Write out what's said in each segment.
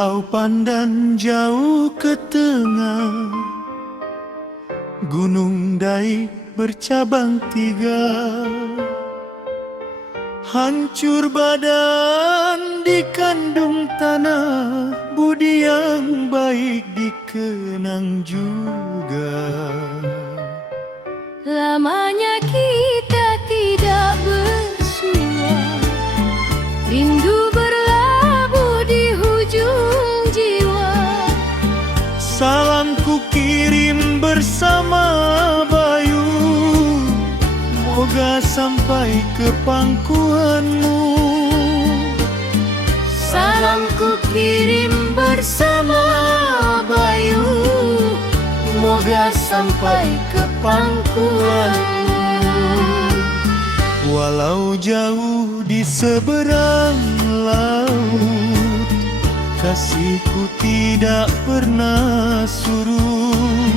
Pulau Pandan jauh ke tengah, Gunung Daik bercabang tiga. Hancur badan dikandung tanah, budi yang baik dikenang juga. Lamanya kita tidak bersua, rindu berlabuh di hujung jiwa. Salam ku kirim bersama Bayu, moga sampai ke pangkuanmu. Salam ku kirim bersama Bayu, moga sampai ke pangkuanmu. Walau jauh di seberang laut, kasihku tidak pernah surut.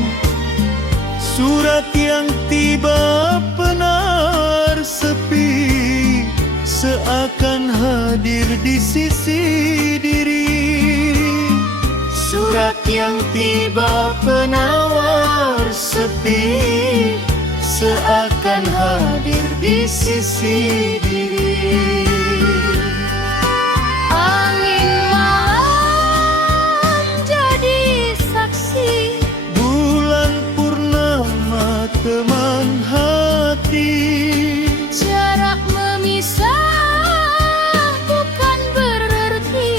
Surat yang tiba penar sepi, seakan hadir di sisi diri. Surat yang tiba penawar sepi, seakan hadir di sisi diri. Angin malam jadi saksi, Bulan purnama teman hati. jarak memisah bukan berarti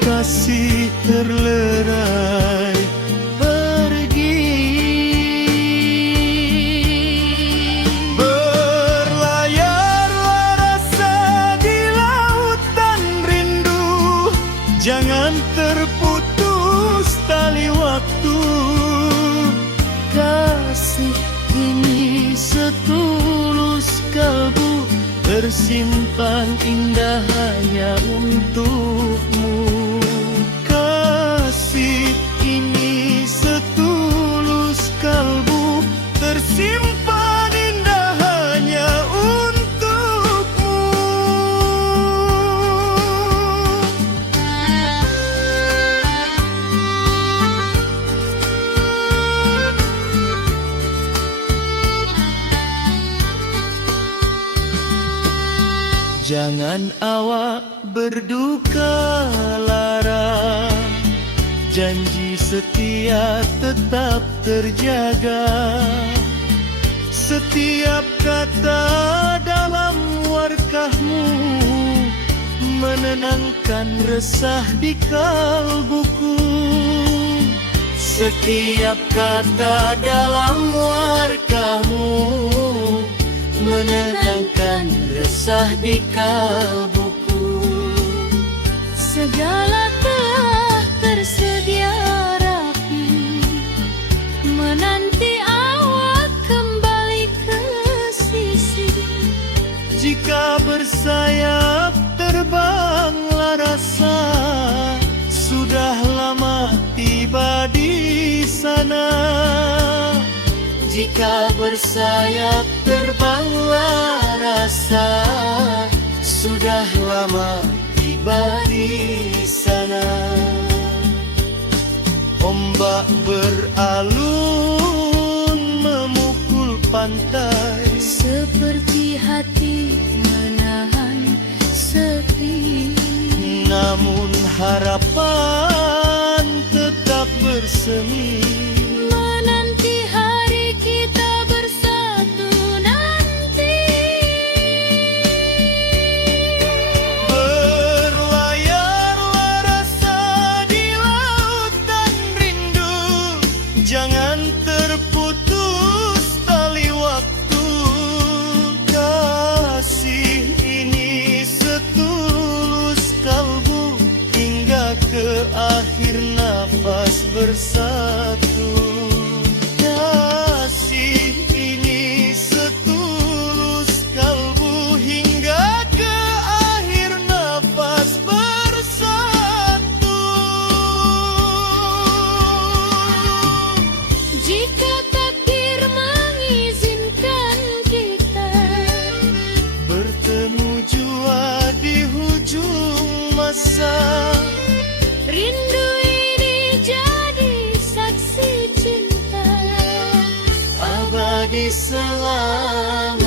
Kasih terlerai pergi. Berlayarlah rasa di lautan rindu, jangan terputus tali waktu. kasih Ini setulus kalbu, tersimpan indah hanya untukmu. Kasih ini setulus kalbu, tersimpan indah hanya untukmu. Jangan awak berduka lara, janji setia tetap terjaga. Setiap kata dalam warkahmu menenangkan resah di kalbuku. Setiap kata dalam warkahmu menenangkan resah di kalbuku. segala telah tersedia rapi, menanti awak kembali ke sisi. Jika bersayap terbanglah rasa, sudah lama tiba di sana. Jika bersayap terbanglah rasa, Sudah lama tiba di sana. Ombak beralun memukul pantai, seperti hati menahan sepi. namun harapan tetap bersemi. Menanti hari kita bersatu nanti. Berlayarlah rasa di lautan rindu, jangan terputus tali waktu. Kasih ini setulus kalbu, hingga ke akhir nafas bersatu. Kasih ini setulus kalbu, hingga ke akhir nafas bersatu. Jika takdir mengizinkan kita Bertemu jua di hujung masa, rindu jadi selama